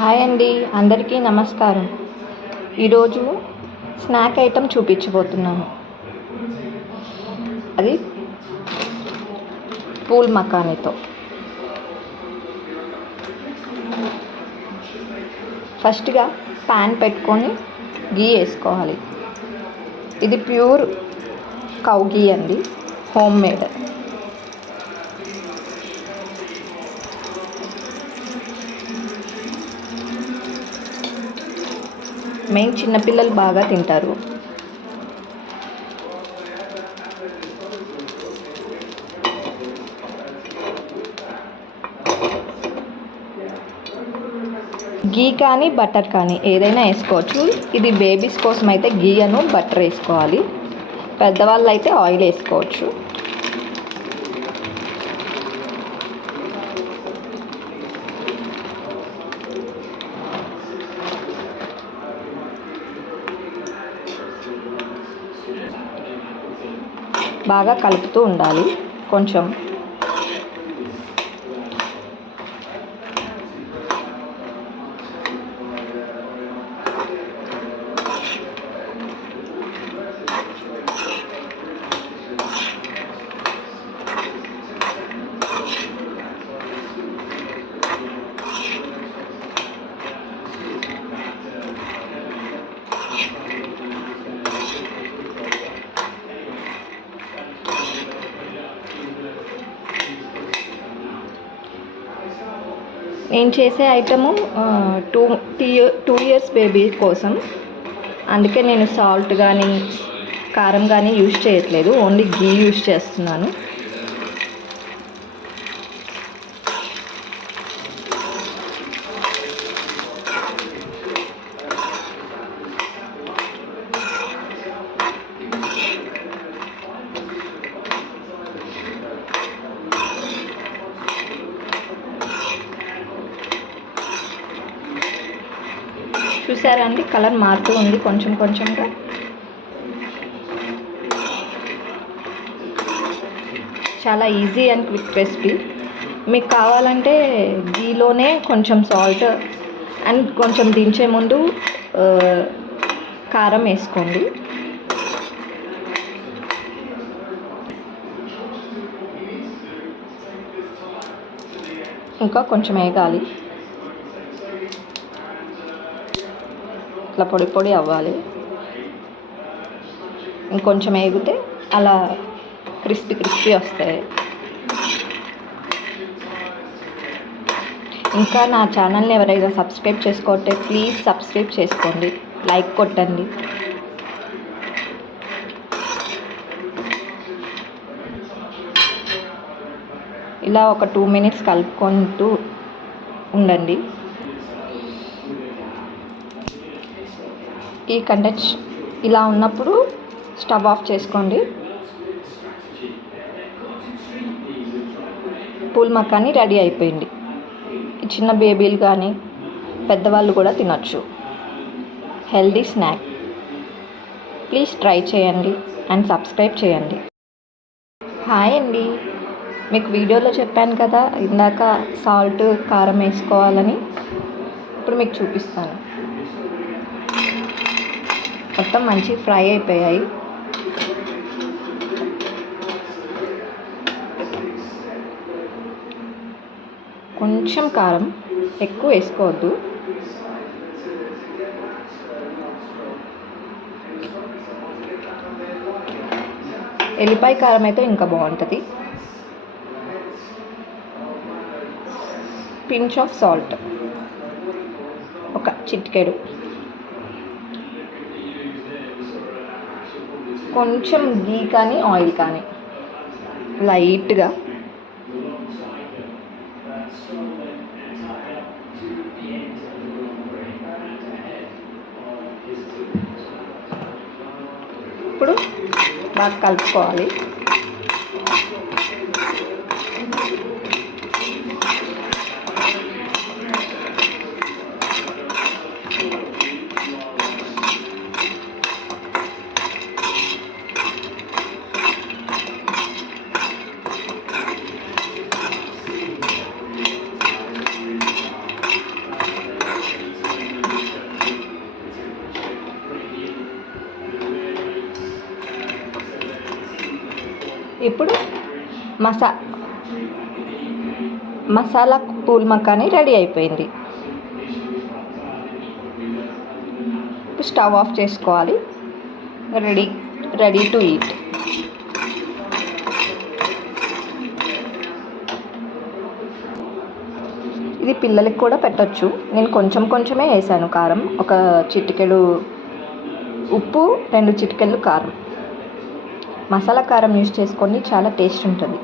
Hi అండి, అందరికీ నమస్కారం. ఈరోజు స్నాక్ ఐటెం చూపించబోతున్నాను. అది పూల్ మకానీతో. ఫస్ట్గా ప్యాన్ పెట్టుకొని గీ వేసుకోవాలి. ఇది ప్యూర్ కౌ గీ అండి, హోమ్ మేడ్. మెయిన్ చిన్నపిల్లలు బాగా తింటారు. గీ కానీ బటర్ కానీ ఏదైనా వేసుకోవచ్చు. ఇది బేబీస్ కోసం అయితే గీ అను బటర్ వేసుకోవాలి. పెద్దవాళ్ళు అయితే ఆయిల్ వేసుకోవచ్చు. బాగా కలుపుతూ ఉండాలి. కొంచెం నేను చేసే ఐటము 2 ఇయర్స్ బేబీ కోసం. అందుకే నేను సాల్ట్ కానీ కారం కానీ యూజ్ చేయట్లేదు, ఓన్లీ గీ యూజ్ చేస్తున్నాను. చూసారా అండి, కలర్ మారుతూ ఉంది కొంచెం కొంచెంగా. చాలా ఈజీ అండ్ క్విక్ రెసిపీ. మీకు కావాలంటే గీలోనే కొంచెం సాల్ట్ అండ్ కొంచెం దించే ముందు కారం వేసుకోండి. ఇంకా కొంచెం వేగాలి, ఇట్లా పొడి పొడి అవ్వాలి. ఇంకొంచెం వేగితే అలా క్రిస్పీ వస్తాయి. ఇంకా నా ఛానల్ని ఎవరైనా సబ్స్క్రైబ్ చేసుకోవట్టే ప్లీజ్ సబ్స్క్రైబ్ చేసుకోండి, లైక్ కొట్టండి. ఇలా ఒక 2 minutes కలుపుకుంటూ ఉండండి. ఈ కంటెంట్ ఇలా ఉన్నప్పుడు స్టవ్ ఆఫ్ చేసుకోండి. పూల్ మకానీ రెడీ అయిపోయింది. ఈ చిన్న బేబీలు కానీ పెద్దవాళ్ళు కూడా తినొచ్చు. Healthy snack. ప్లీజ్ ట్రై చేయండి అండ్ సబ్స్క్రైబ్ చేయండి. హాయ్ అండి, మీకు వీడియోలో చెప్పాను కదా ఇందాక సాల్ట్ కారం వేసుకోవాలని. ఇప్పుడు మీకు చూపిస్తాను. మొత్తం మంచి ఫ్రై అయిపోయాయి. కొంచెం కారం, ఎక్కువ వేసుకోవద్దు. ఎల్లిపాయ కారం అయితే ఇంకా బాగుంటుంది. పించ్ ఆఫ్ సాల్ట్, ఒక చిటికెడు. కొంచెం గీ కానీ ఆయిల్ కానీ లైట్గా. ఇప్పుడు బాగా కలుపుకోవాలి. ఇప్పుడు మసాలా పూల్ మకానీ రెడీ అయిపోయింది. స్టవ్ ఆఫ్ చేసుకోవాలి. Ready to eat. ఇది పిల్లలకి కూడా పెట్టొచ్చు. నేను కొంచెమే వేసాను కారం. ఒక చిటికెడు ఉప్పు, 2 చిటికెళ్ళు కారం. మసాలా కారం యూజ్ చేసుకోండి, చాలా టేస్ట్ ఉంటుంది.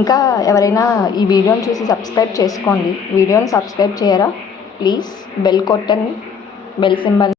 ఇంకా ఎవరైనా ఈ వీడియోని చూసి సబ్స్క్రైబ్ చేసుకోండి. వీడియోని సబ్స్క్రైబ్ చేయరా ప్లీజ్? బెల్ కొట్టండి, బెల్ సింబల్